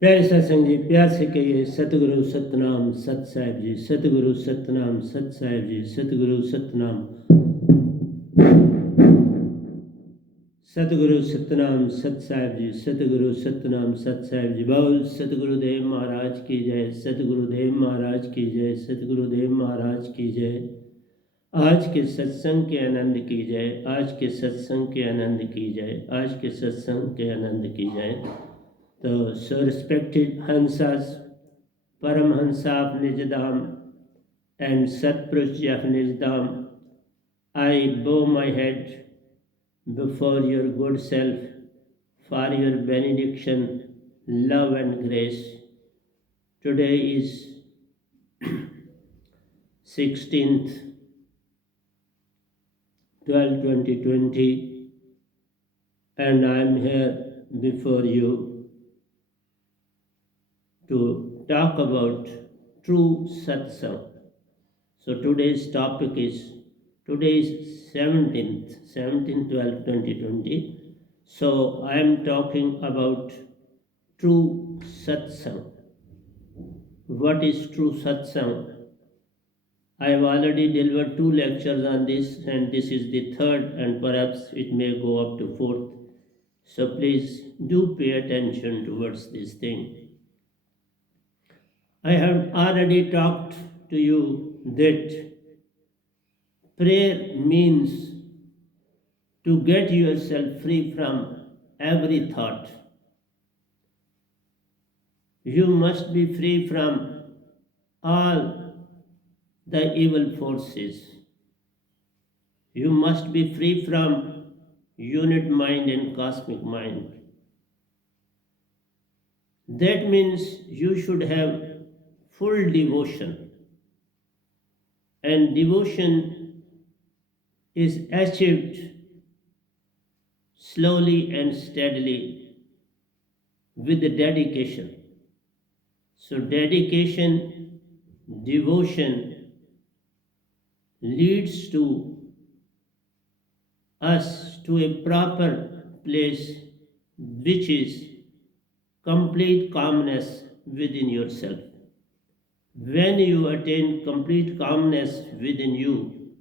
प्यारे सत्संग जी, प्यार से कहिए सतगुरु सतनाम सत साहिब जी, सतगुरु सतनाम सत साहिब जी, सतगुरु सतनाम, सतगुरु सतनाम सत साहिब जी, सतगुरु सतनाम सत साहिब जी। बोल सतगुरुदेव महाराज की जय, सतगुरुदेव महाराज की जय, सतगुरुदेव महाराज की जय। आज के सत्संग के आनंद की जय, आज के सत्संग के आनंद की जय, आज के सत्संग के आनंद की जय। तो so respected Hansas, Paramhansa of Nijdham and Satpurush of Nijdham, I bow my head before your good self for your benediction, love and grace. Today is 16th 12 2020 and I am here before you to talk about true satsang. So today's topic is, today is 17 12 2020. So I am talking about true satsang. What is true satsang? I have already delivered 2 lectures on this and this is the third and perhaps it may go up to fourth. So please do pay attention towards this thing. I have already talked to you that prayer means to get yourself free from every thought. You must be free from all the evil forces. You must be free from unit mind and cosmic mind. That means you should have full devotion. And devotion is achieved slowly and steadily with the dedication. So dedication, devotion leads to us to a proper place which is complete calmness within yourself. When you attain complete calmness within you,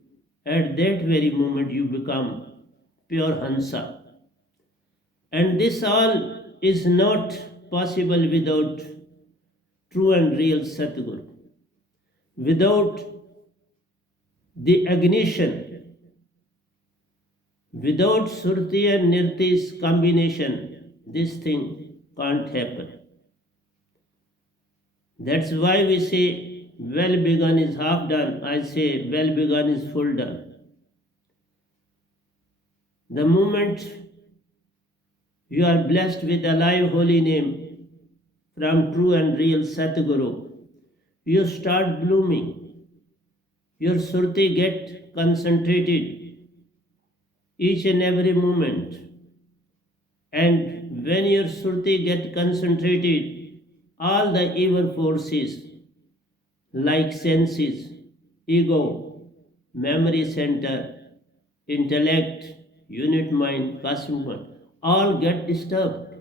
at that very moment you become pure Hansa. And this all is not possible without true and real Satguru. Without the ignition, without Surti and Nirti's combination, this thing can't happen. That's why we say, well begun is half done. I say, well begun is full done. The moment you are blessed with a live holy name from true and real Satguru, you start blooming. Your Surti get concentrated each and every moment. And when your Surti get concentrated, all the evil forces like senses, ego, memory center, intellect, unit mind, cosmic mind, all get disturbed.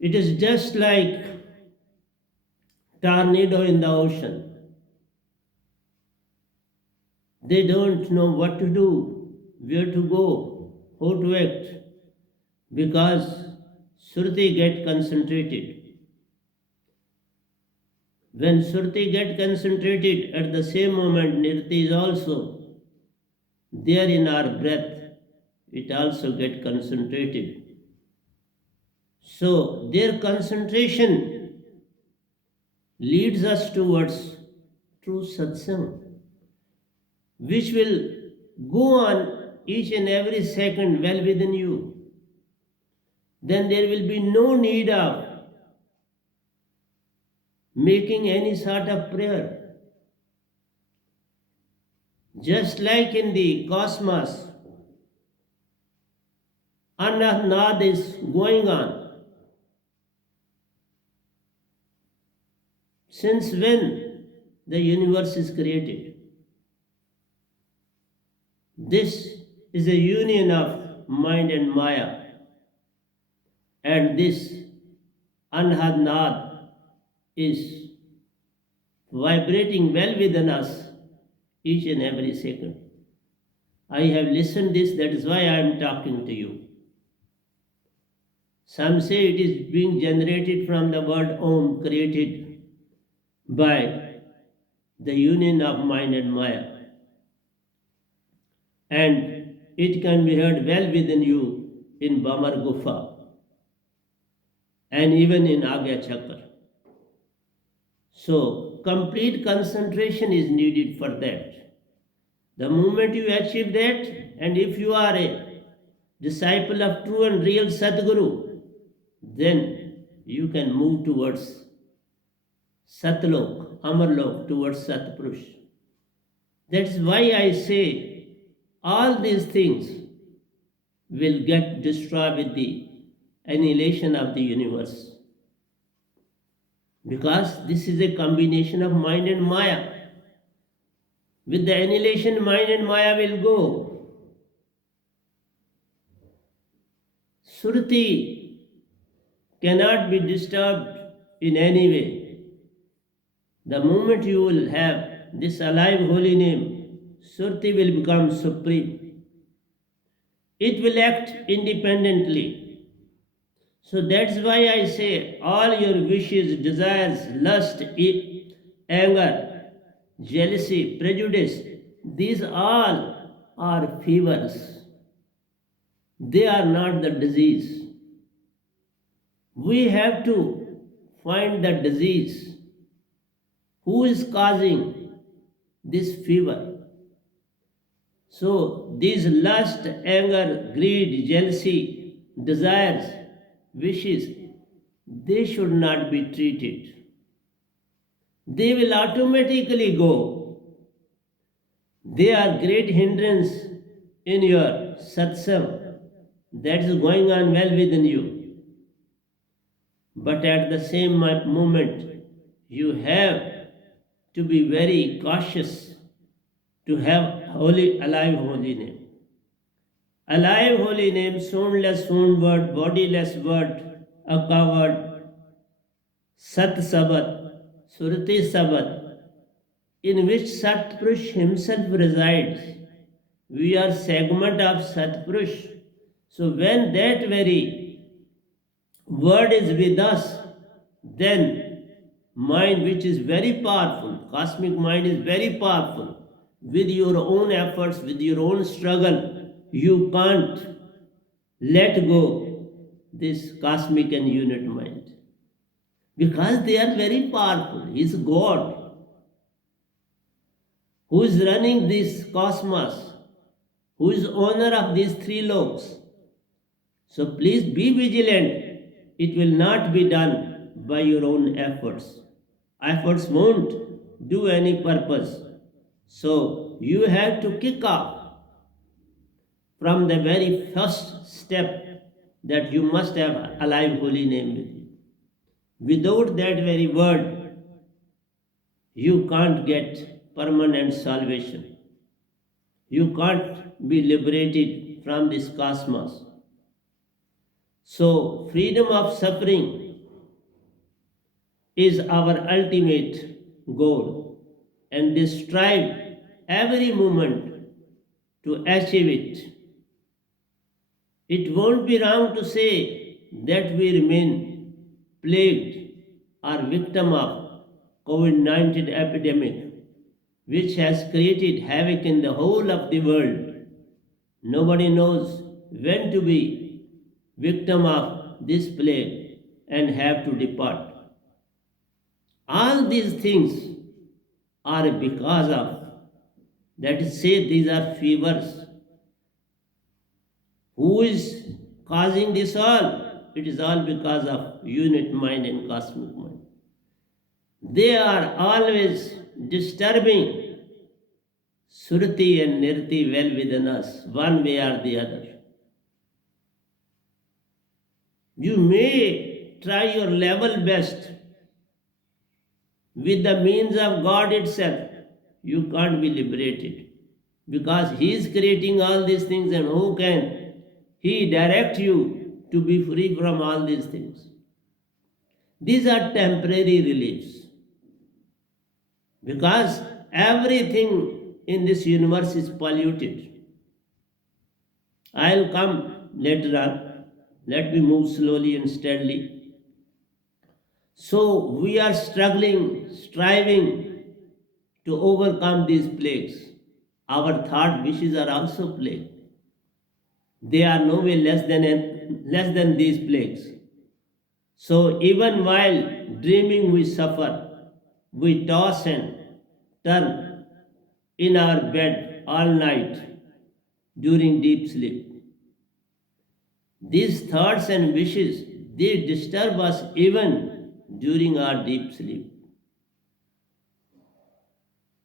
It is just like tornado in the ocean. They don't know what to do, where to go, how to act, because Surti get concentrated. When Surti get concentrated, at the same moment Nirti is also there in our breath. It also get concentrated. So their concentration leads us towards true satsang, which will go on each and every second well within you. Then there will be no need of making any sort of prayer. Just like in the cosmos, Anand is going on. Since when the universe is created? This is a union of mind and Maya. And this anhad is vibrating well within us each and every second. I have listened this, that is why I am talking to you. Some say it is being generated from the word Om, created by the union of mind and Maya. And it can be heard well within you in Bhamar Gufa and even in Agya Chakra. So, complete concentration is needed for that. The moment you achieve that, and if you are a disciple of true and real Sadguru, then you can move towards Satlok, Amarlok, towards Satpurush. That's why I say all these things will get destroyed with the annihilation of the universe. Because this is a combination of mind and Maya. With the annihilation, mind and Maya will go. Surti cannot be disturbed in any way. The moment you will have this alive holy name, Surti will become supreme. It will act independently. So that's why I say all your wishes, desires, lust, anger, jealousy, prejudice, these all are fevers. They are not the disease. We have to find the disease. Who is causing this fever? So, these lust, anger, greed, jealousy, desires, wishes, they should not be treated. They will automatically go. They are great hindrance in your satsang that is going on well within you. But at the same moment, you have to be very cautious to have alive holy name. Alive holy name, soundless sound word, bodiless word, akka word, Sat Sabat, Surati Sabat, in which Satpurush himself resides. We are segment of Satpurush. So when that very word is with us, then mind, which is very powerful, cosmic mind is very powerful, with your own efforts, with your own struggle, you can't let go this cosmic and unit mind. Because they are very powerful. He is God who is running this cosmos, who is owner of these three loks. So please be vigilant. It will not be done by your own efforts. Efforts won't do any purpose. So you have to kick off from the very first step that you must have alive holy name with you. Without that very word, you can't get permanent salvation. You can't be liberated from this cosmos. So, freedom of suffering is our ultimate goal, and we strive every moment to achieve it. It won't be wrong to say that we remain plagued or victim of COVID-19 epidemic, which has created havoc in the whole of the world. Nobody knows when to be victim of this plague and have to depart. All these things are because of, that is, say these are fevers. Who is causing this all? It is all because of unit mind and cosmic mind. They are always disturbing Surti and Nirti well within us, one way or the other. You may try your level best with the means of God itself. You can't be liberated because He is creating all these things, and who can He direct you to be free from all these things. These are temporary reliefs because everything in this universe is polluted. I'll come later on. Let me move slowly and steadily. So we are struggling, striving to overcome these plagues. Our thought wishes are also plagued. They are no way less than these plagues. So even while dreaming we suffer, we toss and turn in our bed all night during deep sleep. These thoughts and wishes, they disturb us even during our deep sleep.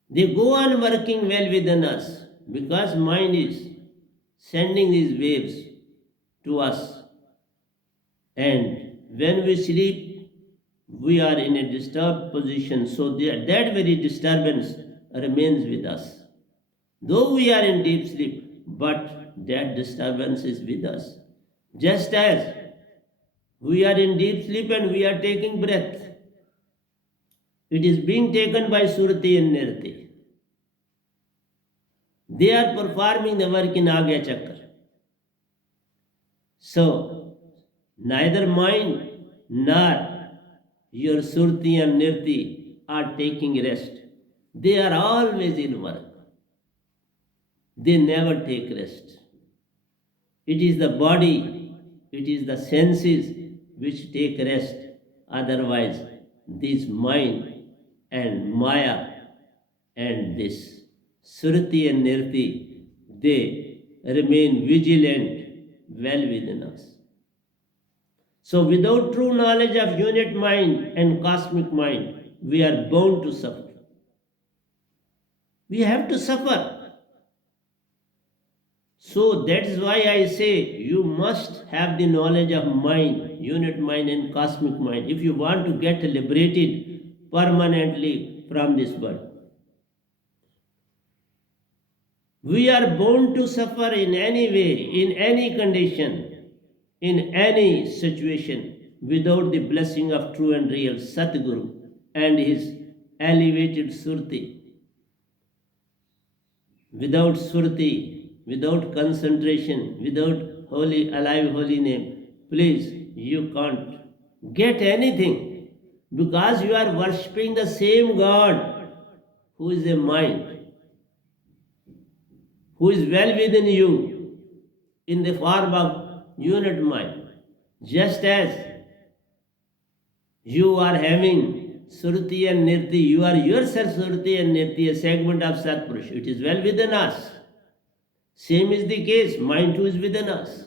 They go on working well within us because mind is sending these waves to us. And when we sleep, we are in a disturbed position. So that very disturbance remains with us. Though we are in deep sleep, but that disturbance is with us. Just as we are in deep sleep and we are taking breath, it is being taken by Surti and Nirti. They are performing the work in Agya Chakra. So, neither mind nor your Surti and Nirti are taking rest. They are always in work. They never take rest. It is the body, it is the senses which take rest. Otherwise, this mind and Maya and this Surti and Nirti, they remain vigilant well within us. So, without true knowledge of unit mind and cosmic mind, we are bound to suffer. We have to suffer. So, that is why I say you must have the knowledge of mind, unit mind, and cosmic mind if you want to get liberated permanently from this world. We are born to suffer in any way, in any condition, in any situation, without the blessing of true and real Satguru and his elevated Surti. Without Surti, without concentration, without holy, alive holy name, please, you can't get anything because you are worshipping the same God who is a mind, who is well within you in the form of unit mind. Just as you are having Surti and Nirti, you are yourself Surti and Nirti, a segment of Satpurush. It is well within us. Same is the case, mind too is within us.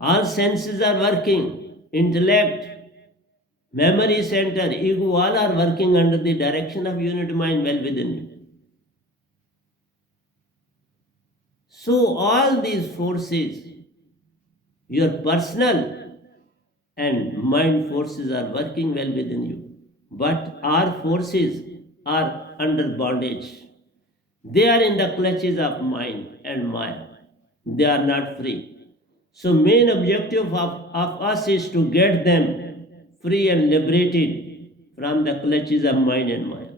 All senses are working, intellect, memory center, ego, all are working under the direction of unit mind well within you. So all these forces, your personal and mind forces are working well within you. But our forces are under bondage. They are in the clutches of mind and Maya. They are not free. So main objective of us is to get them free and liberated from the clutches of mind and Maya.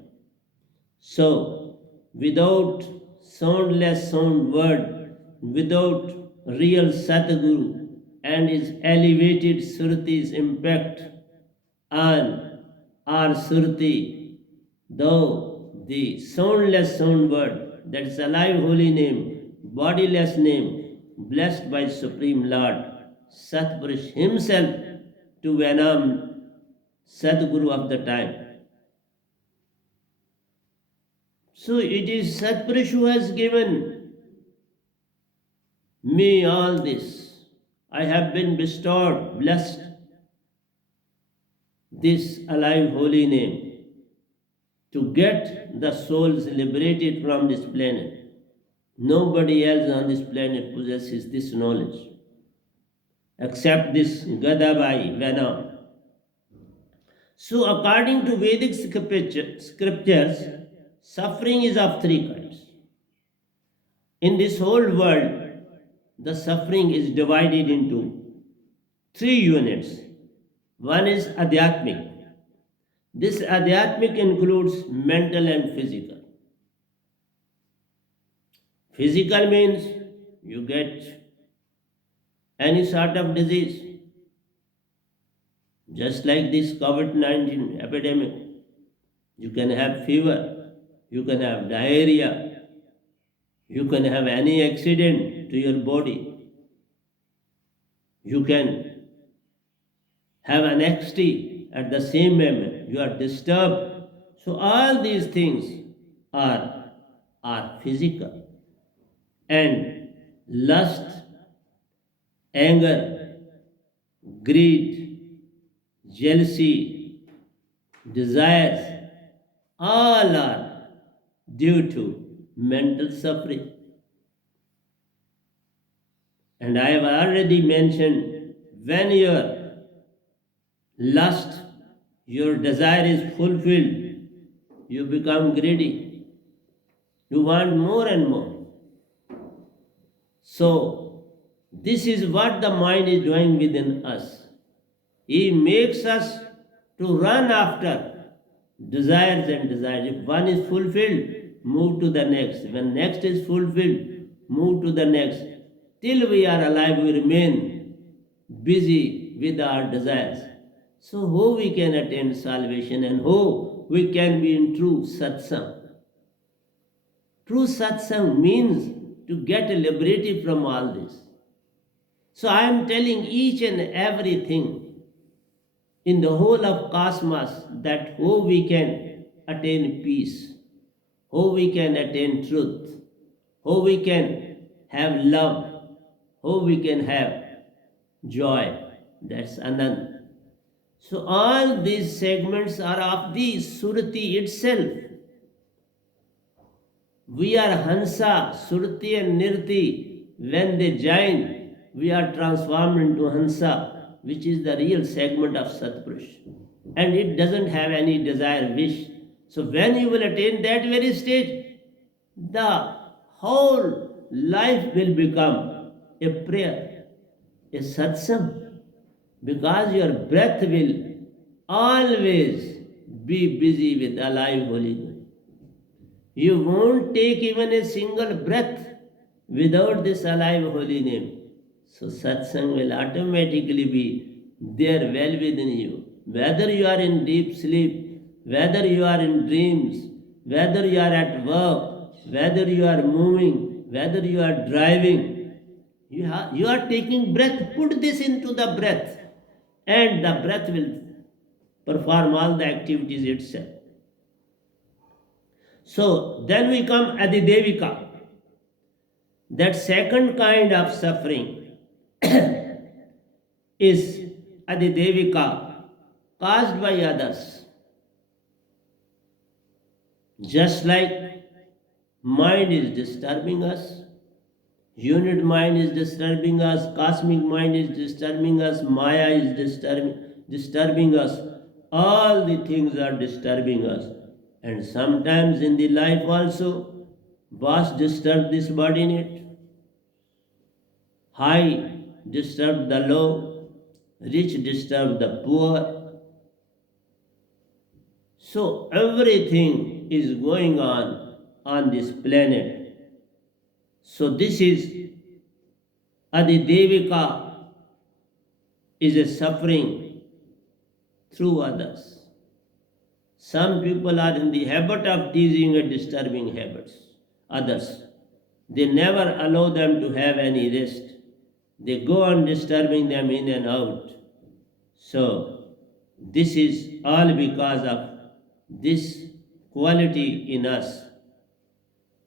So without soundless sound word, without real Satguru and his elevated Surti's impact on our Surti, though the soundless sound word, that is alive holy name, bodiless name, blessed by Supreme Lord, Satpurush himself to Venam, Sadguru of the time. So it is Satpurush who has given me all this. I have been bestowed, blessed, this alive holy name to get the souls liberated from this planet. Nobody else on this planet possesses this knowledge except this Gadabai Vena. So, according to Vedic scriptures, suffering is of three kinds. In this whole world, the suffering is divided into three units. One is adhyatmic. This adhyatmic includes mental and physical. Physical means you get any sort of disease, just like this COVID-19 epidemic. You can have fever, you can have diarrhea, you can have any accident to your body, you can have anxiety at the same moment, you are disturbed. So all these things are, are physical. And lust, anger, greed, jealousy, desires, all are due to mental suffering. And I have already mentioned, when your lust, your desire is fulfilled, you become greedy. You want more and more. So, this is what the mind is doing within us. He makes us to run after desires and desires. If one is fulfilled, move to the next. When next is fulfilled, move to the next. Till we are alive, we remain busy with our desires. So how we can attain salvation and how we can be in true satsang? True satsang means to get liberated from all this. So I am telling each and everything in the whole of cosmos that how we can attain peace, how we can attain truth, how we can have love, how we can have joy. That's Anand. So all these segments are of the Surati itself. We are Hansa, Surti and Nirti. When they join, we are transformed into Hansa, which is the real segment of Satpurush. And it doesn't have any desire, wish. So when you will attain that very stage, the whole life will become a prayer, a satsang. Because your breath will always be busy with alive Holy Ghost. You won't take even a single breath without this alive holy name. So satsang will automatically be there well within you. Whether you are in deep sleep, whether you are in dreams, whether you are at work, whether you are moving, whether you are driving, you are taking breath. Put this into the breath, and the breath will perform all the activities itself. So then we come Adidevika. That second kind of suffering is Adidevika caused by others. Just like mind is disturbing us, unit mind is disturbing us, cosmic mind is disturbing us, Maya is disturbing us, all the things are disturbing us. And sometimes in the life also, boss disturb this body in it, high disturb the low, rich disturb the poor. So everything is going on this planet. So this is Adidevika, is a suffering through others. Some people are in the habit of teasing and disturbing others. They never allow them to have any rest. They go on disturbing them in and out. So this is all because of this quality in us.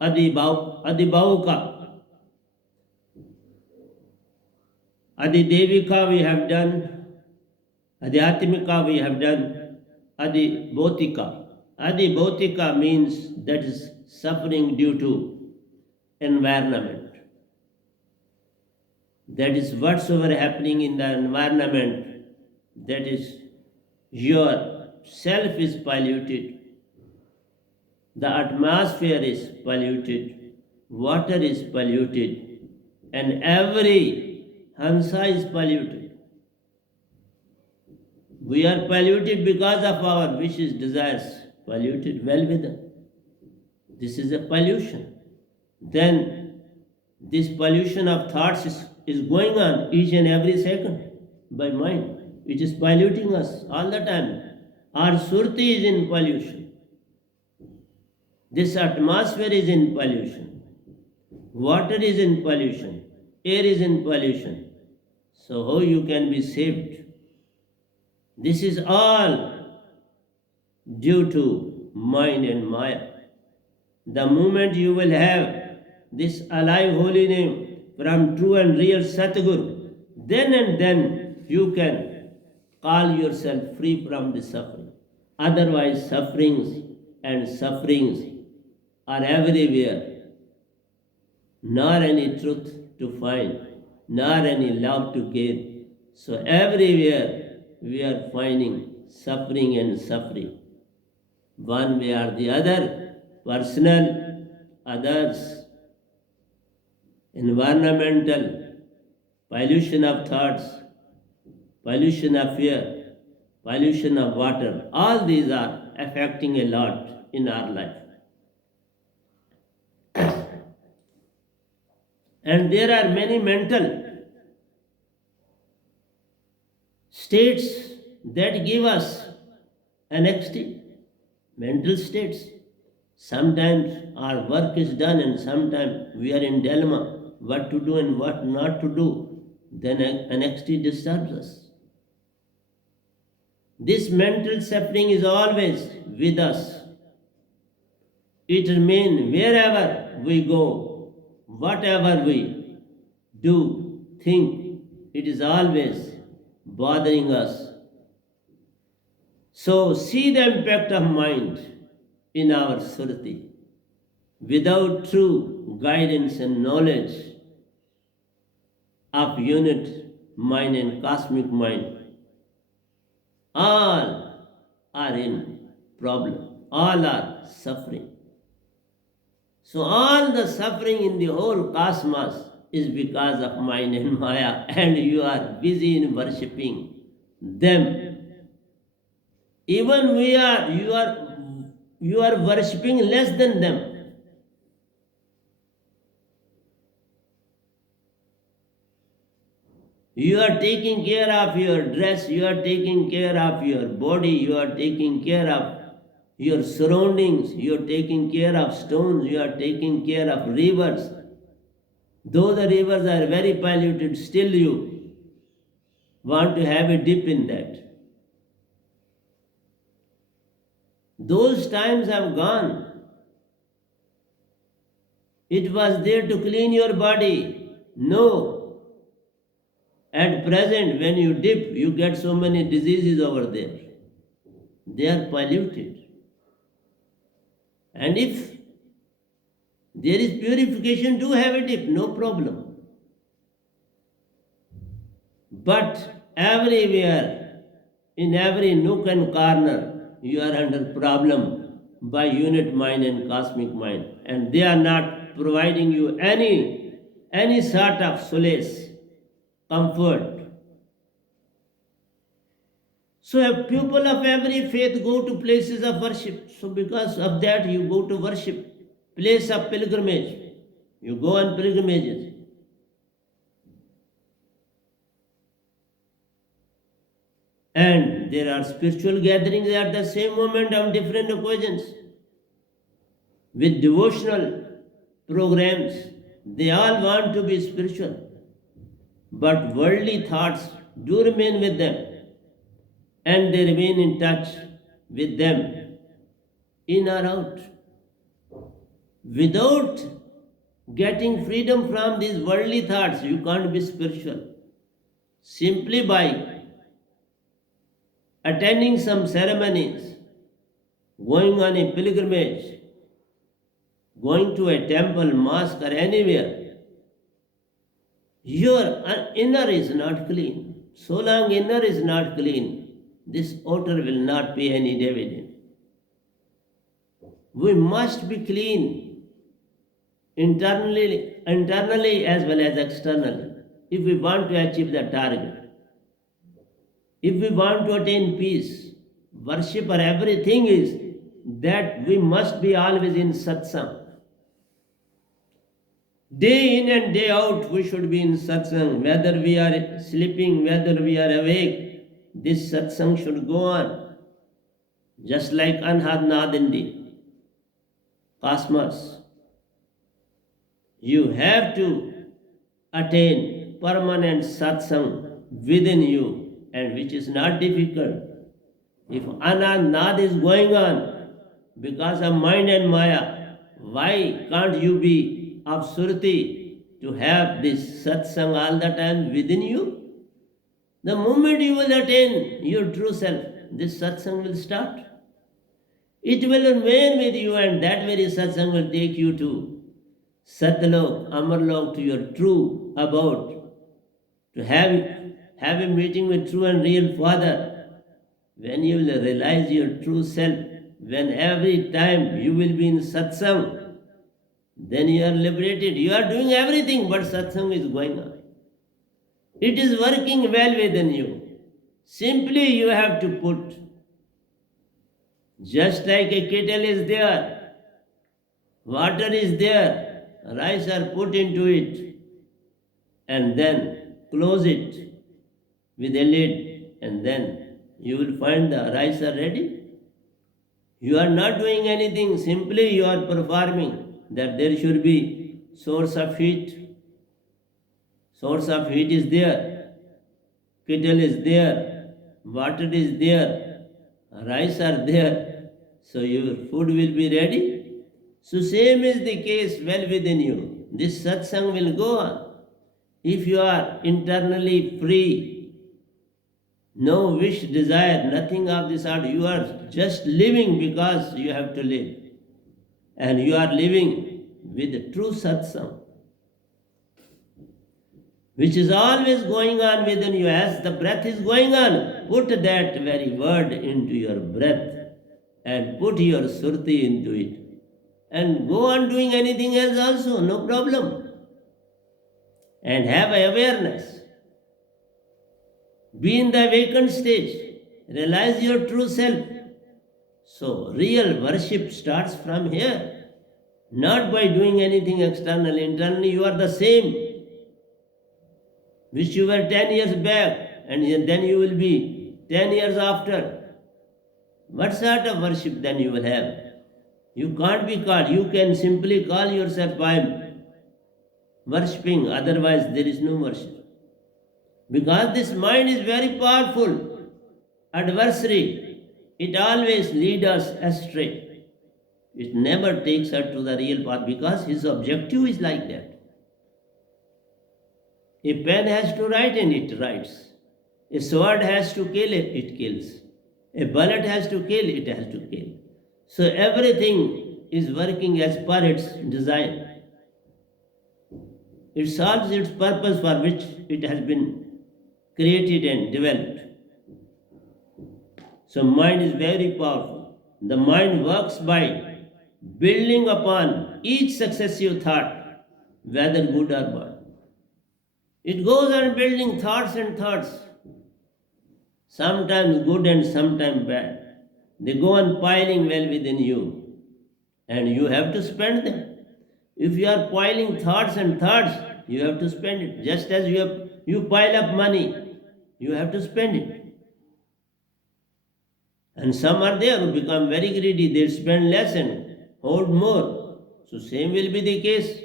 Adibauka. Adidevika we have done. Adhyatmika we have done. Adibhotika. Adibhotika means that is suffering due to environment. That is whatsoever happening in the environment, that is your self is polluted, the atmosphere is polluted, water is polluted, and every Hansa is polluted. We are polluted because of our wishes, desires, polluted well within. This is a pollution. Then this pollution of thoughts is going on each and every second by mind. It is polluting us all the time. Our surti is in pollution. This atmosphere is in pollution. Water is in pollution. Air is in pollution. So how you can be saved? This is all due to mind and maya. The moment you will have this alive holy name from true and real Satguru, then and then you can call yourself free from the suffering. Otherwise, sufferings and sufferings are everywhere, nor any truth to find, nor any love to gain. So everywhere we are finding suffering and suffering. One way or the other, personal, others, environmental, pollution of thoughts, pollution of fear, pollution of water, all these are affecting a lot in our life. And there are many mental states that give us anxiety, mental states. Sometimes our work is done and sometimes we are in dilemma what to do and what not to do. Then anxiety disturbs us. This mental suffering is always with us. It remains wherever we go, whatever we do, think, it is always bothering us. So see the impact of mind in our surti. Without true guidance and knowledge of unit mind and cosmic mind, all are in problem, all are suffering. So all the suffering in the whole cosmos is because of mind and maya, and you are busy in worshipping them. Even you are worshipping less than them. You are taking care of your dress, you are taking care of your body, you are taking care of your surroundings, you are taking care of stones, you are taking care of rivers. Though the rivers are very polluted, still you want to have a dip in that. Those times have gone. It was there to clean your body. No. At present, when you dip, you get so many diseases over there. They are polluted. And if there is purification, do have a dip, no problem. But everywhere, in every nook and corner, you are under problem by unit mind and cosmic mind. And they are not providing you any sort of solace, comfort. So people of every faith go to places of worship. So because of that, you go to worship, place of pilgrimage. You go on pilgrimages. And there are spiritual gatherings at the same moment on different occasions with devotional programs. They all want to be spiritual. But worldly thoughts do remain with them, and they remain in touch with them, in or out. Without getting freedom from these worldly thoughts, you can't be spiritual. Simply by attending some ceremonies, going on a pilgrimage, going to a temple, mosque, or anywhere, your inner is not clean. So long inner is not clean, this outer will not pay any dividend. We must be clean. internally as well as externally. If we want to achieve the target, if we want to attain peace, worship or everything is that we must be always in satsang. Day in and day out, we should be in satsang. Whether we are sleeping, whether we are awake, this satsang should go on. Just like Anhad Nad in the cosmos, you have to attain permanent satsang within you, and which is not difficult. If Anhad Nad is going on because of mind and Maya, why can't you be of Surti to have this satsang all the time within you? The moment you will attain your true self, this satsang will start. It will remain with you, and that very satsang will take you to Satlok, Amarlok, to your true abode, to have a meeting with true and real Father. When you will realize your true self, when every time you will be in satsang, then you are liberated. You are doing everything, but satsang is going on. It is working well within you. Simply you have to put, just like a kettle is there, water is there, rice are put into it, and then close it with a lid, and then you will find the rice are ready. You are not doing anything, simply you are performing that there should be source of heat. Source of heat is there, kettle is there, water is there, rice are there, so your food will be ready. So same is the case well within you. This satsang will go on. If you are internally free, no wish, desire, nothing of this sort, you are just living because you have to live. And you are living with the true satsang, which is always going on within you. As the breath is going on, put that very word into your breath and put your surti into it. And go on doing anything else also, no problem. And have awareness. Be in the awakened stage. Realize your true self. So, real worship starts from here. Not by doing anything external. Internally, you are the same which you were 10 years back, and then you will be 10 years after. What sort of worship then you will have? You can't be called. You can simply call yourself, I am worshipping, otherwise there is no worship. Because this mind is very powerful adversary. It always leads us astray. It never takes us to the real path because his objective is like that. A pen has to write and it writes. A sword has to kill, it kills. A bullet has to kill, it has to kill. So everything is working as per its design. It solves its purpose for which it has been created and developed. So mind is very powerful. The mind works by building upon each successive thought, whether good or bad. It goes on building thoughts and thoughts, sometimes good and sometimes bad. They go on piling well within you, and you have to spend them. If you are piling thoughts and thoughts, you have to spend it. Just as you pile up money, you have to spend it. And some are there who become very greedy, they spend less and hold more. So same will be the case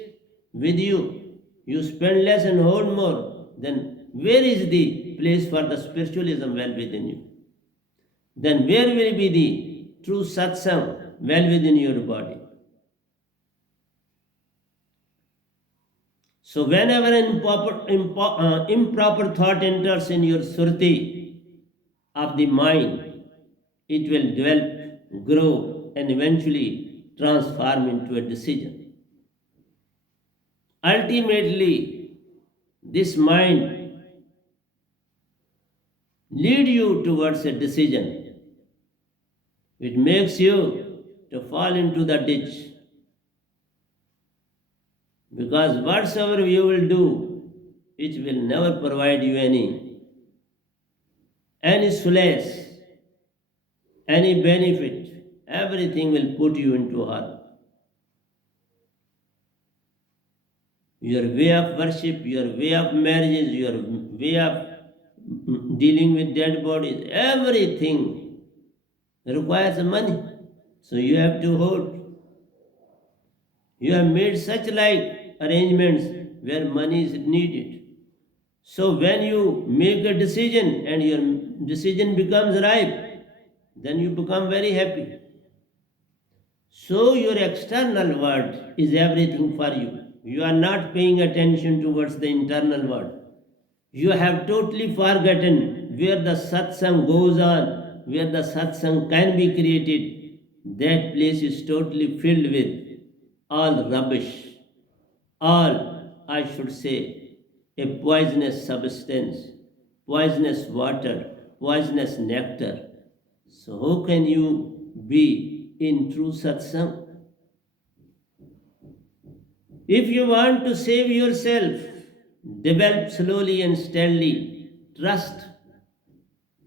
with you. You spend less and hold more, then where is the place for the spiritualism well within you? Then where will be the true satsang well within your body? So whenever an improper thought enters in your surti of the mind, it will develop, grow, and eventually transform into a decision. Ultimately, this mind lead you towards a decision. It makes you to fall into the ditch. Because whatsoever you will do, it will never provide you any solace, any benefit. Everything will put you into harm. Your way of worship, your way of marriages, your way of dealing with dead bodies, everything requires money. So you have to hold. You have made such like arrangements where money is needed. So when you make a decision and your decision becomes ripe, then you become very happy. So your external world is everything for you. You are not paying attention towards the internal world. You have totally forgotten where the satsang goes on, where the satsang can be created. That place is totally filled with all rubbish, all, I should say, a poisonous substance, poisonous water, poisonous nectar. So, how can you be in true satsang? If you want to save yourself, develop slowly and steadily trust,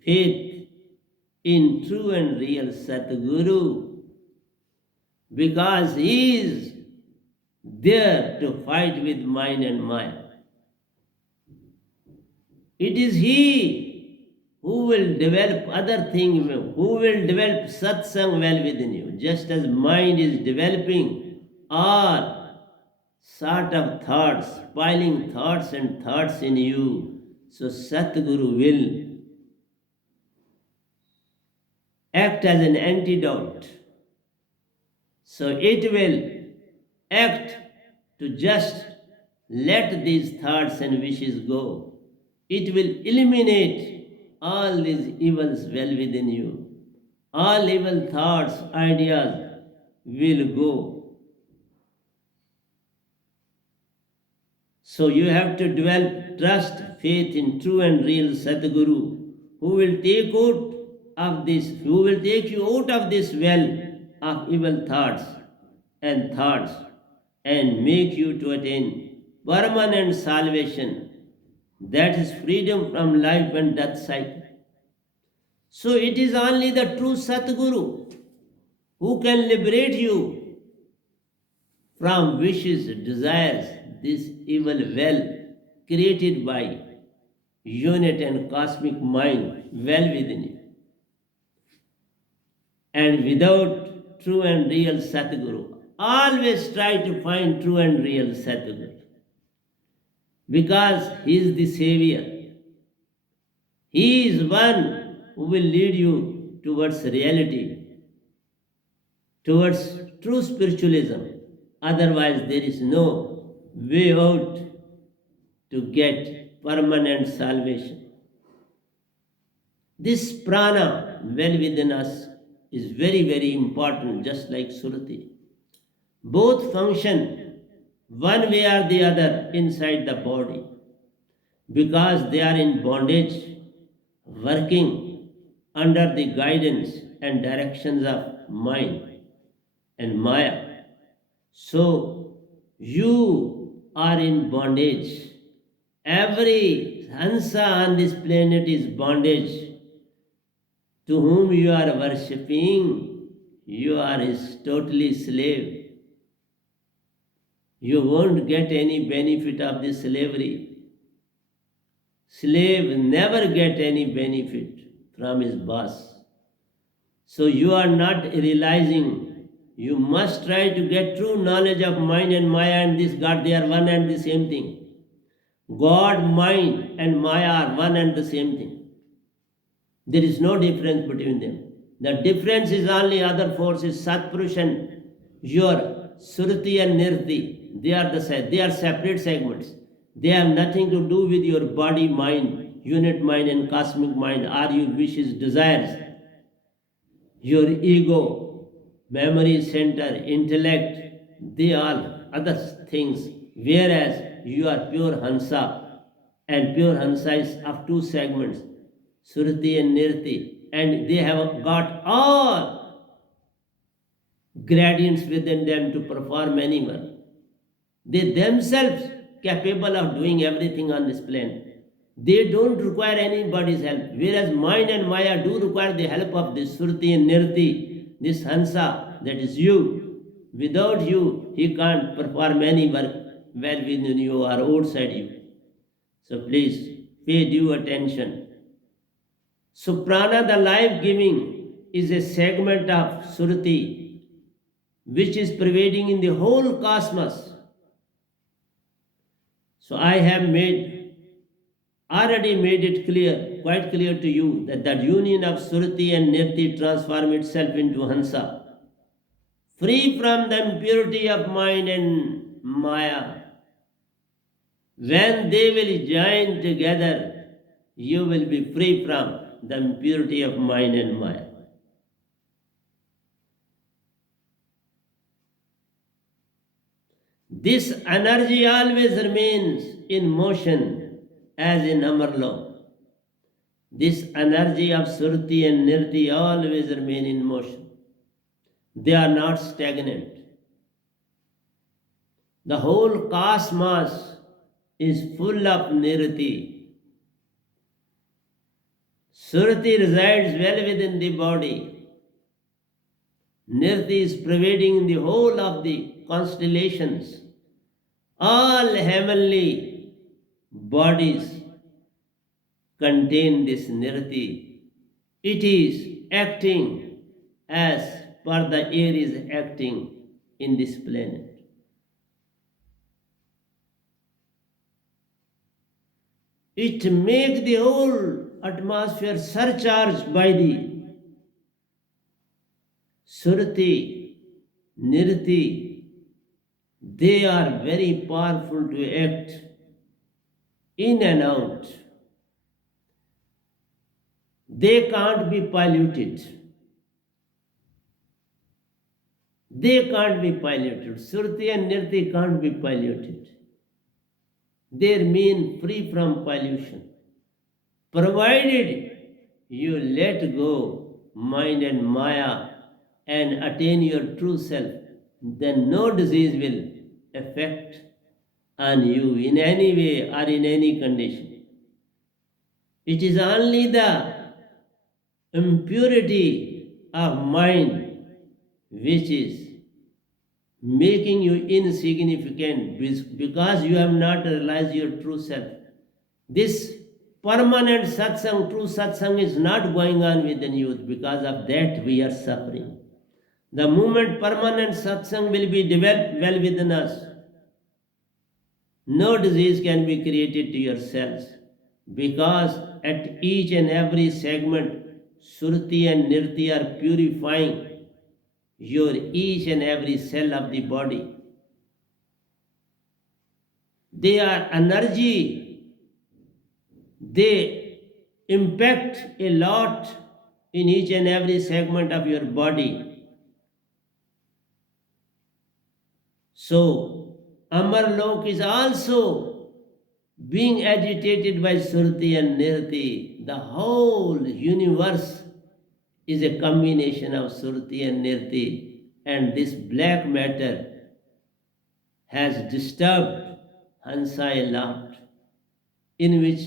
faith in true and real Satguru, because he is there to fight with mind and Maya. It is he who will develop other things, who will develop satsang well within you, just as mind is developing all sort of thoughts, piling thoughts and thoughts in you. So Satguru will act as an antidote. So it will act to just let these thoughts and wishes go. It will eliminate all these evils well within you. All evil thoughts, ideas will go. So you have to develop trust, faith in true and real Sadguru, who will take out of this, who will take you out of this well of evil thoughts and make you to attain permanent salvation, that is freedom from life and death cycle. So it is only the true Satguru who can liberate you from wishes, desires, this evil well created by unit and cosmic mind well within you. And without true and real Satguru, always try to find true and real Satguru, because he is the savior. He is one who will lead you towards reality, towards true spiritualism. Otherwise, there is no way out to get permanent salvation. This prana well within us is very, very important, just like Surati. Both function one way or the other inside the body, because they are in bondage, working under the guidance and directions of mind and Maya. So you are in bondage. Every Hansa on this planet is bondage. To whom you are worshipping, you are his totally slave. You won't get any benefit of this slavery. Slave never get any benefit from his boss. So you are not realizing. You must try to get true knowledge of mind and Maya and this God. They are one and the same thing. God, mind and Maya are one and the same thing. There is no difference between them. The difference is only other forces, Satpurush and your Surti and Nirti. They are separate segments. They have nothing to do with your body, mind, unit mind and cosmic mind, or your wishes, desires, your ego, memory center, intellect. They are other things. Whereas you are pure Hansa, and pure Hansa is of two segments, Surti and Nirti, and they have got all gradients within them to perform any work. They themselves capable of doing everything on this planet. They don't require anybody's help. Whereas mind and Maya do require the help of this Surti and Nirti, this Hansa, that is you. Without you, he can't perform any work well within you or outside you. So please pay due attention. So prana, the life giving, is a segment of Surti which is pervading in the whole cosmos. So I have already made it clear, quite clear to you, that the union of Surti and Nirti transform itself into Hansa, free from the impurity of mind and Maya. When they will join together, you will be free from the impurity of mind and Maya. This energy always remains in motion as in Amarlo. This energy of Surti and Nirti always remain in motion. They are not stagnant. The whole cosmos is full of Nirti. Surti resides well within the body. Nirti is pervading in the whole of the constellations. All heavenly bodies contain this Nirti. It is acting as per the air is acting in this planet. It makes the whole atmosphere surcharged by the Surti, Nirti. They are very powerful to act in and out. They can't be polluted. They can't be polluted. Surti and Nirti can't be polluted. They remain free from pollution. Provided you let go mind and Maya and attain your true self, then no disease will affect on you in any way or in any condition. It is only the impurity of mind which is making you insignificant because you have not realized your true self. This permanent satsang, true satsang, is not going on within you. Because of that, we are suffering. The moment permanent satsang will be developed well within us, no disease can be created to your cells, because at each and every segment, Surti and Nirti are purifying your each and every cell of the body. They are energy. They impact a lot in each and every segment of your body. So, Amarlok is also being agitated by Surti and Nirti. The whole universe is a combination of Surti and Nirti, and this black matter has disturbed Hansa a lot, in which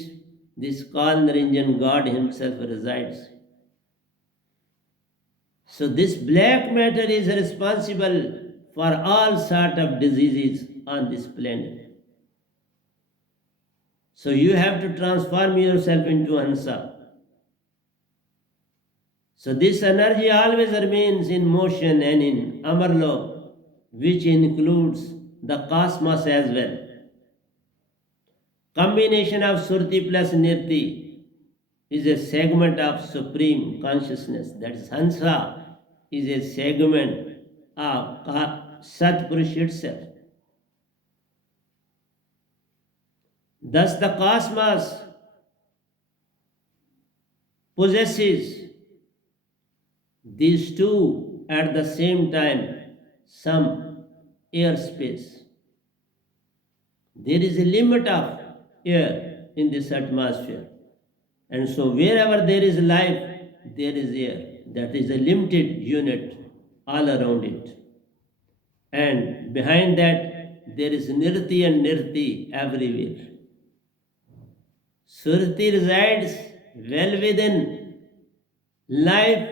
this Kalnarinjan God himself resides. So this black matter is responsible for all sort of diseases on this planet. So you have to transform yourself into Hansa. So this energy always remains in motion and in Amarlok, which includes the cosmos as well. Combination of Surti plus Nirti is a segment of supreme consciousness. That is, Hansa is a segment of Satpurush itself. Thus the cosmos possesses these two at the same time, some airspace. There is a limit of air in this atmosphere. And so wherever there is life, there is air. That is a limited unit all around it. And behind that, there is nirti and nirti everywhere. Surti resides well within life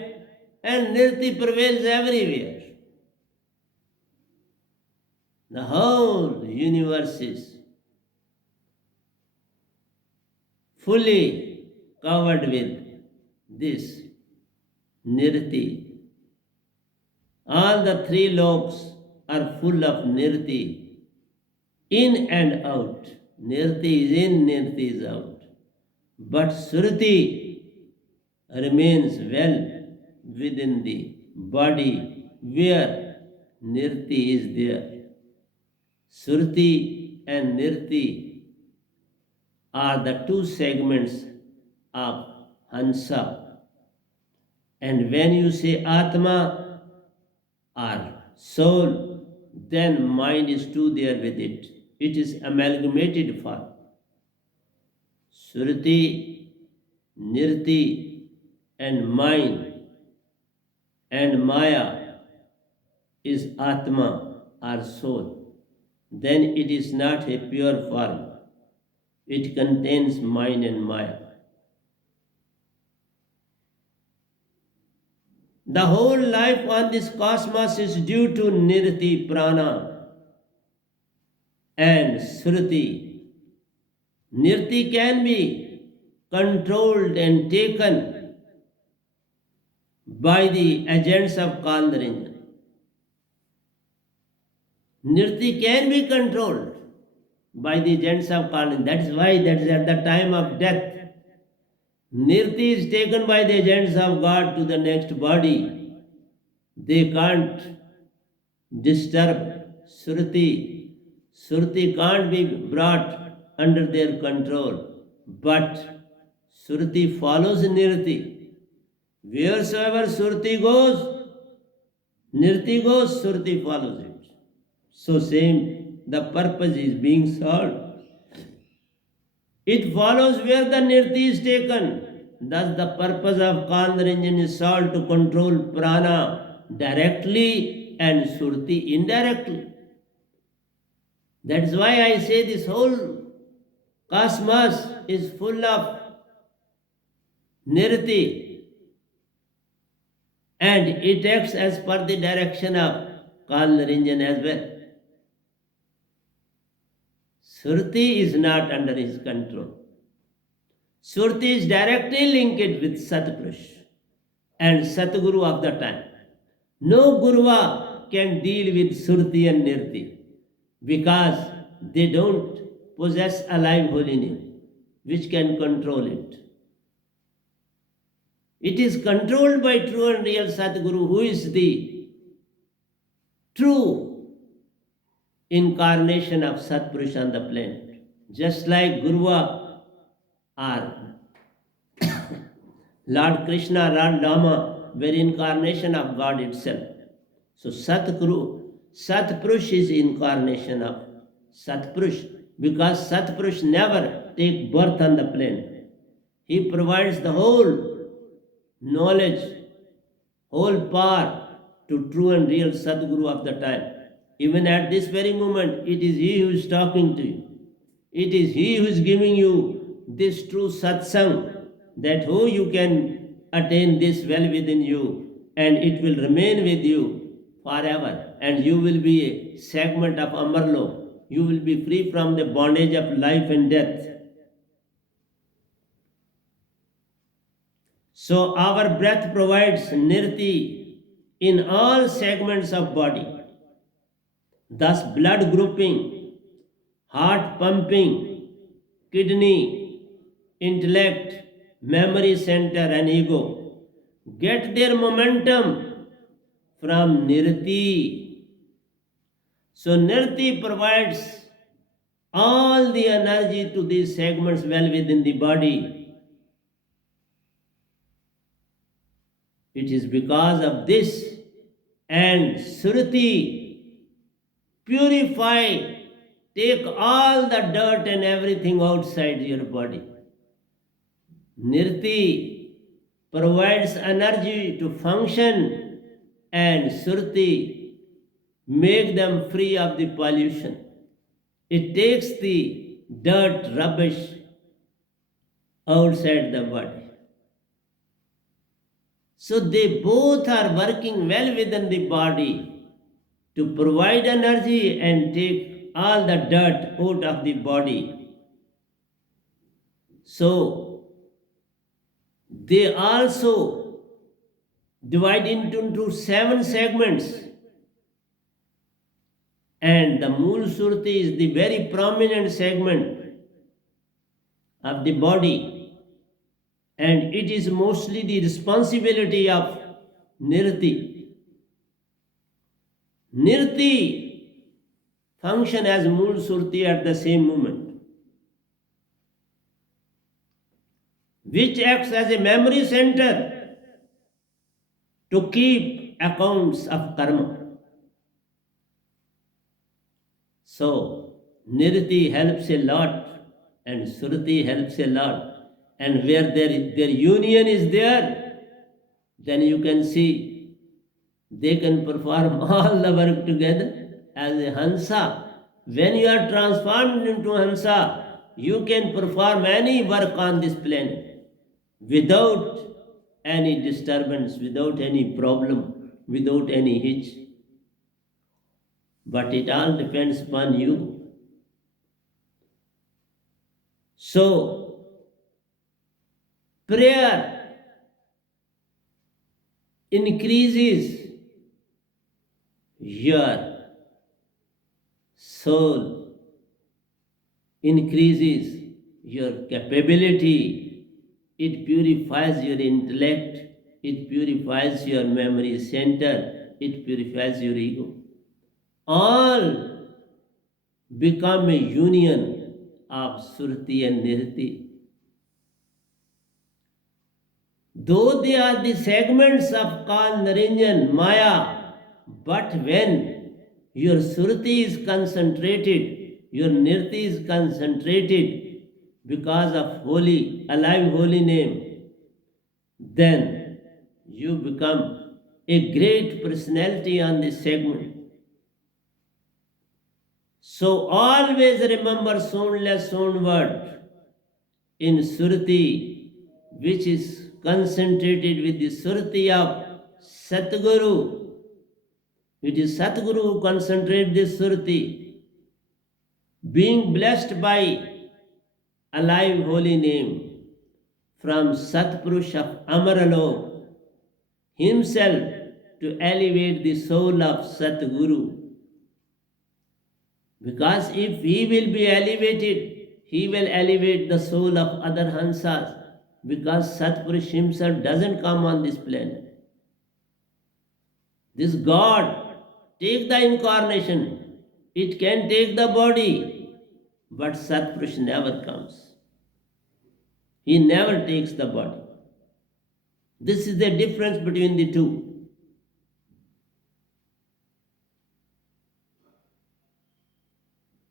and nirti prevails everywhere. The whole universe is fully covered with this nirti. All the three loks are full of nirti, in and out. Nirti is in, nirti is out. But Surti remains well within the body where nirti is there. Surti and nirti are the two segments of Hansa. And when you say Atma or soul, then mind is too there with it. It is amalgamated form. Surti, nirti, and mind and Maya is Atma or soul. Then it is not a pure form. It contains mind and Maya. The whole life on this cosmos is due to nirti, prana, and sruti. Nirti can be controlled and taken by the agents of Kandharinjan. Nirti can be controlled by the agents of Kandharinjan. That is why that is at the time of death. Nirti is taken by the agents of God to the next body. They can't disturb Sruti. Sruti can't be brought under their control. But Sruti follows Nirti. Wheresoever Sruti goes, Nirti goes, Sruti follows it. So same, the purpose is being solved. It follows where the nirti is taken. Thus the purpose of Kandharinjan is solved to control prana directly and surti indirectly. That is why I say this whole cosmos is full of nirti and it acts as per the direction of Kandharinjan as well. Surti is not under his control. Surti is directly linked with Satpurush and Satguru of the time. No Guruva can deal with Surti and Nirti because they don't possess a live holy name which can control it. It is controlled by true and real Satguru, who is the true incarnation of Satpurush on the planet. Just like Guruva or Lord Krishna, Lord Rama were incarnation of God itself. So Satpurush is incarnation of Satpurush because Satpurush never take birth on the planet. He provides the whole knowledge, whole power to true and real Sadguru of the time. Even at this very moment, it is he who is talking to you. It is he who is giving you this true satsang, that how you can attain this well within you, and it will remain with you forever, and you will be a segment of Amarlok. You will be free from the bondage of life and death. So our breath provides nirti in all segments of body. Thus blood grouping, heart pumping, kidney, intellect, memory center and ego get their momentum from nirti. So nirti provides all the energy to these segments well within the body. It is because of this and Sruti purify, take all the dirt and everything outside your body. Nirti provides energy to function and Surti make them free of the pollution. It takes the dirt, rubbish outside the body. So they both are working well within the body to provide energy and take all the dirt out of the body. So they also divide into 7 segments, and the Mool Surti is the very prominent segment of the body, and it is mostly the responsibility of Nirti. Nirti function as Mool Surti at the same moment, which acts as a memory center to keep accounts of karma. So, Nirti helps a lot and Surti helps a lot. And where their union is there, then you can see they can perform all the work together as a Hansa. When you are transformed into Hansa, you can perform any work on this planet without any disturbance, without any problem, without any hitch. But it all depends upon you. So, prayer increases your soul, increases your capability, it purifies your intellect, it purifies your memory center, it purifies your ego. All become a union of Surti and Nirti. Though they are the segments of Kal, Narinjan, Maya, but when your Surti is concentrated, your Nirti is concentrated because of holy, alive holy name, then you become a great personality on this segment. So always remember soundless sound word in Surti, which is concentrated with the Surti of Satguru. It is Satguru who concentrates this Surti, being blessed by alive holy name from Satpurush of Amaralok himself to elevate the soul of Satguru. Because if he will be elevated, he will elevate the soul of other Hansas. Because Satpurush himself doesn't come on this planet. This God take the incarnation. It can take the body, but Satpurush never comes. He never takes the body. This is the difference between the two.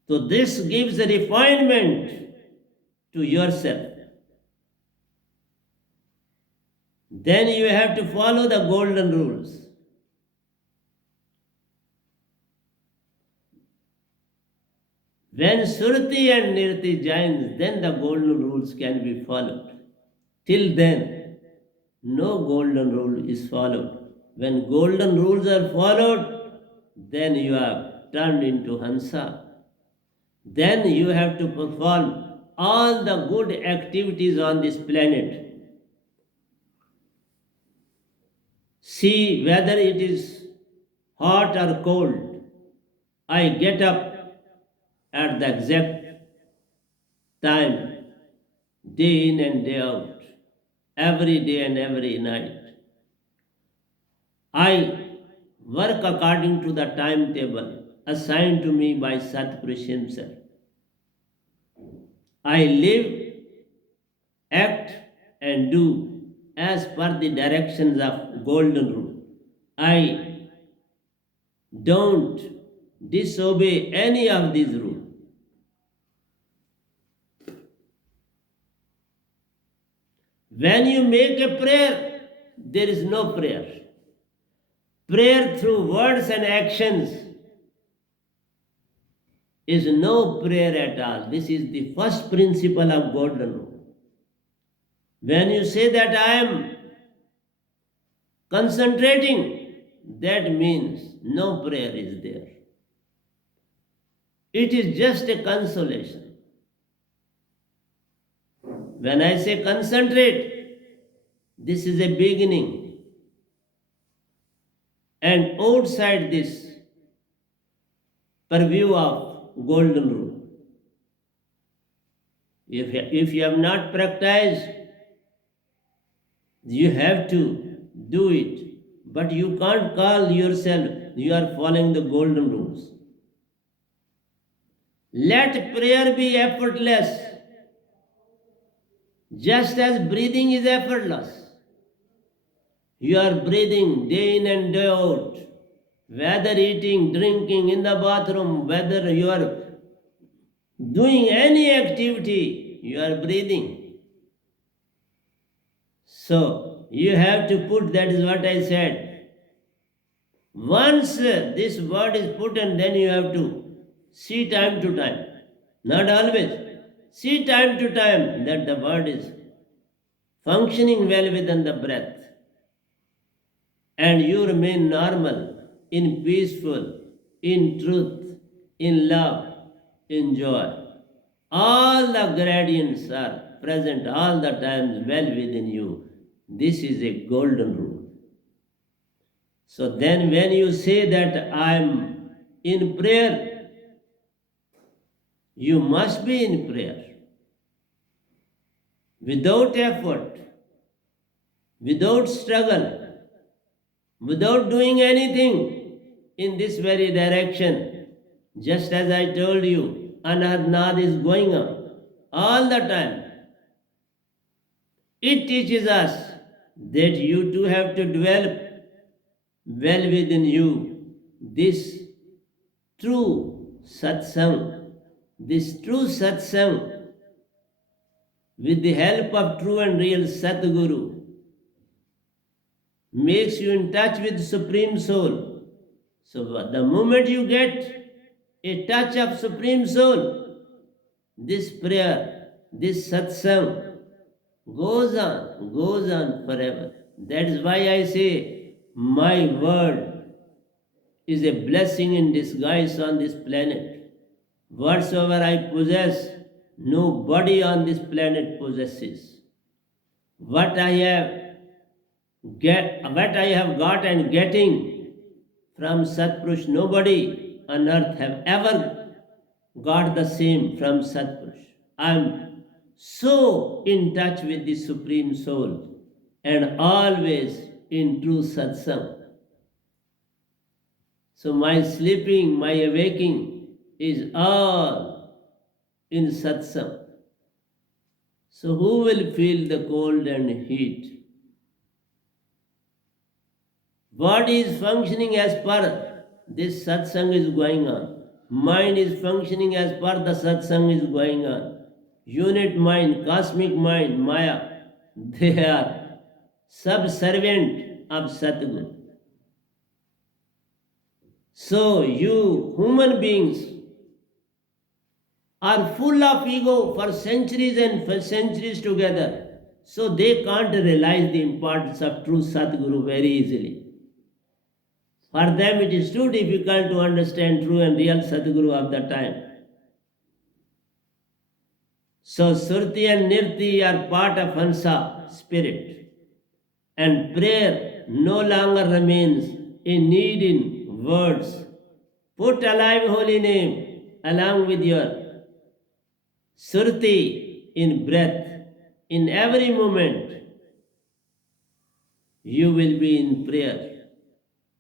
So this gives a refinement to yourself. Then you have to follow the golden rules. When Surti and Nirti joins, then the golden rules can be followed. Till then, no golden rule is followed. When golden rules are followed, then you are turned into Hansa. Then you have to perform all the good activities on this planet. See whether it is hot or cold. I get up at the exact time, day in and day out, every day and every night. I work according to the timetable assigned to me by Satpurush himself. I live, act, and do as per the directions of Golden Rule. I don't disobey any of these rules. When you make a prayer, there is no prayer. Prayer through words and actions is no prayer at all. This is the first principle of golden rule. When you say that I am concentrating, that means no prayer is there. It is just a consolation. When I say concentrate, this is a beginning. And outside this purview of golden rule, if you have not practiced, you have to do it. But you can't call yourself you are following the golden rules. Let prayer be effortless, just as breathing is effortless. You are breathing day in and day out, whether eating, drinking, in the bathroom, whether you are doing any activity, you are breathing. So you have to put, that is what I said. Once this word is put, and then you have to see time to time, not always. See time to time that the word is functioning well within the breath, and you remain normal, in peaceful, in truth, in love, in joy. All the gradients are present all the times well within you. This is a golden rule. So then when you say that I am in prayer, you must be in prayer. Without effort, without struggle, without doing anything in this very direction. Just as I told you, anahad is going on all the time. It teaches us that you too have to develop well within you this true satsang, with the help of true and real Sadguru, makes you in touch with Supreme Soul. So the moment you get a touch of Supreme Soul, this prayer, this satsang goes on forever. That is why I say my word is a blessing in disguise on this planet. Whatsoever I possess, nobody on this planet possesses. What I have got and getting from Satpurush, nobody on earth have ever got the same from Satpurush. I am so in touch with the Supreme Soul and always in true satsang. So my sleeping, my awaking is all in satsang. So who will feel the cold and heat? Body is functioning as per this satsang is going on. Mind is functioning as per the satsang is going on. Unit mind, cosmic mind, Maya, they are subservient of Satguru. So you human beings are full of ego for centuries and for centuries together. So they can't realize the importance of true Sadguru very easily. For them it is too difficult to understand true and real Sadguru of the time. So Surti and Nirti are part of Hansa spirit. And prayer no longer remains a need in words. Put alive holy name along with your Surti in breath. In every moment, you will be in prayer.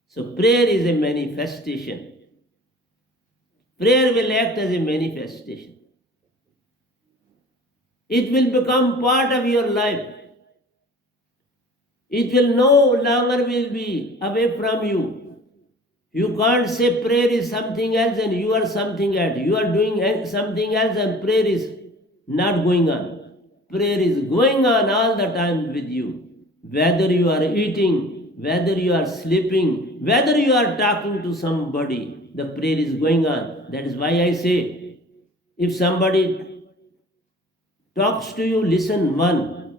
So prayer is a manifestation. Prayer will act as a manifestation. It will become part of your life. It will no longer will be away from you. You can't say prayer is something else and you are something else. You are doing something else and prayer is not going on. Prayer is going on all the time with you. Whether you are eating, whether you are sleeping, whether you are talking to somebody, the prayer is going on. That is why I say If somebody talks to you, listen one.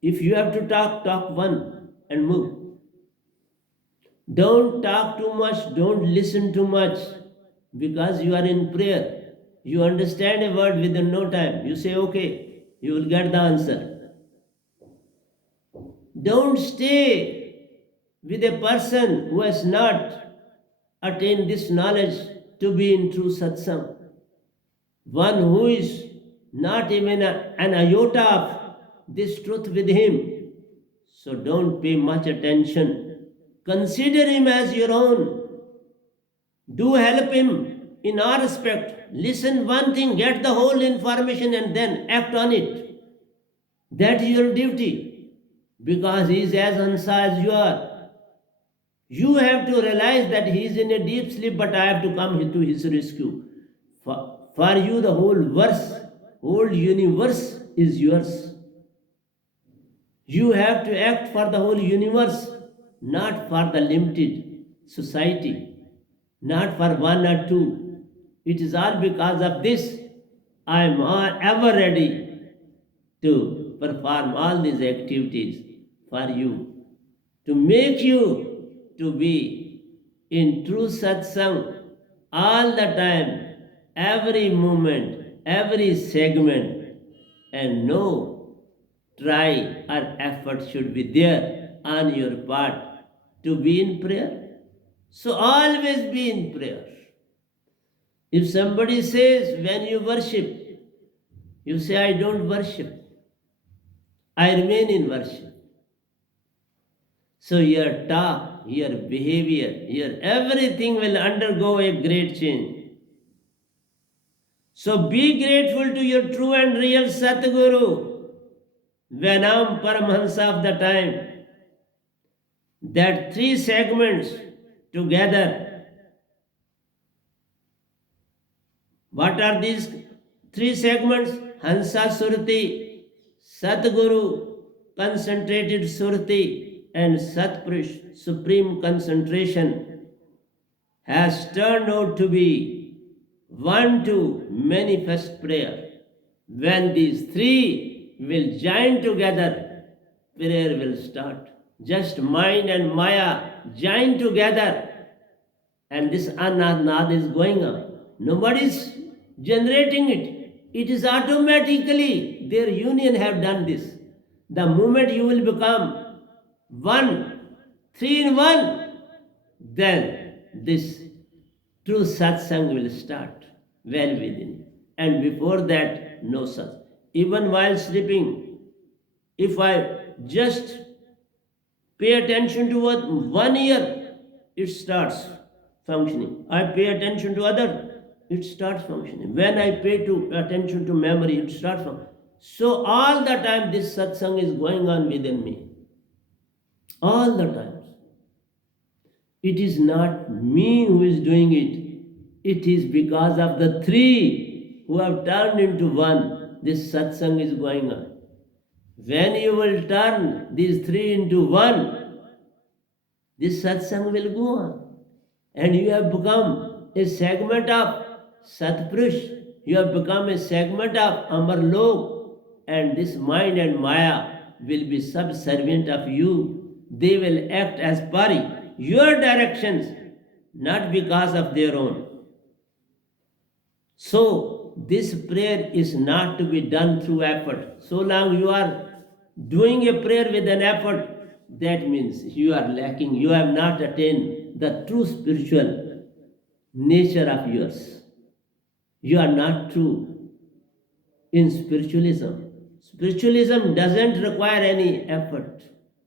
If you have to talk, talk one and move. Don't talk too much, don't listen too much, because you are in prayer. You understand a word within no time. You say, okay, you will get the answer. Don't stay with a person who has not attained this knowledge to be in true satsang. One who is not even an iota of this truth with him. So don't pay much attention. Consider him as your own. Do help him in our respect. Listen one thing, get the whole information and then act on it. That is your duty. Because he is as Hansa as you are. You have to realize that he is in a deep sleep, but I have to come to his rescue. For you, the whole universe is yours. You have to act for the whole universe, not for the limited society, not for one or two. It is all because of this I am ever ready to perform all these activities for you, to make you to be in true satsang all the time, every moment, every segment, and no try or effort should be there on your part to be in prayer. So always be in prayer. If somebody says when you worship, you say, I don't worship, I remain in worship. So your talk, your behavior, your everything will undergo a great change. So be grateful to your true and real Satguru, Venam Paramahansa of the time. That three segments together. What are these three segments? Hansa Surti, Satguru, concentrated Surti, and Satpurush, supreme concentration, has turned out to be one to manifest prayer. When these three will join together, prayer will start. Just mind and Maya join together, and this Anad is going on. Nobody is generating it. It is automatically their union have done this. The moment you will become one, three in one, then this true satsang will start well within. And before that, no such. Even while sleeping, if I just pay attention to one ear, it starts functioning. I pay attention to other, it starts functioning. When I pay attention to memory, it starts functioning. So all the time this satsang is going on within me. All the times. It is not me who is doing it. It is because of the three who have turned into one. This satsang is going on. When you will turn these three into one, this satsang will go on. And you have become a segment of Satpurush. You have become a segment of Amarlok. And this mind and Maya will be subservient of you. They will act as per your directions, not because of their own. So, this prayer is not to be done through effort. So long you are doing a prayer with an effort, that means you are lacking. You have not attained the true spiritual nature of yours. You are not true in spiritualism. Spiritualism doesn't require any effort.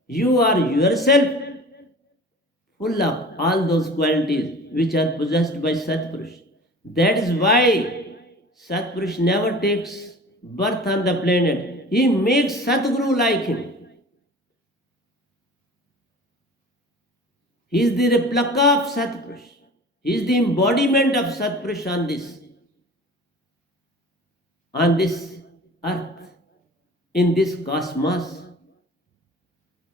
You are yourself full of all those qualities which are possessed by Satpurush. That is why Satpurush never takes birth on the planet. He makes Satguru like him. He is the replica of Satpurush. He is the embodiment of Satpurush on this earth, in this cosmos.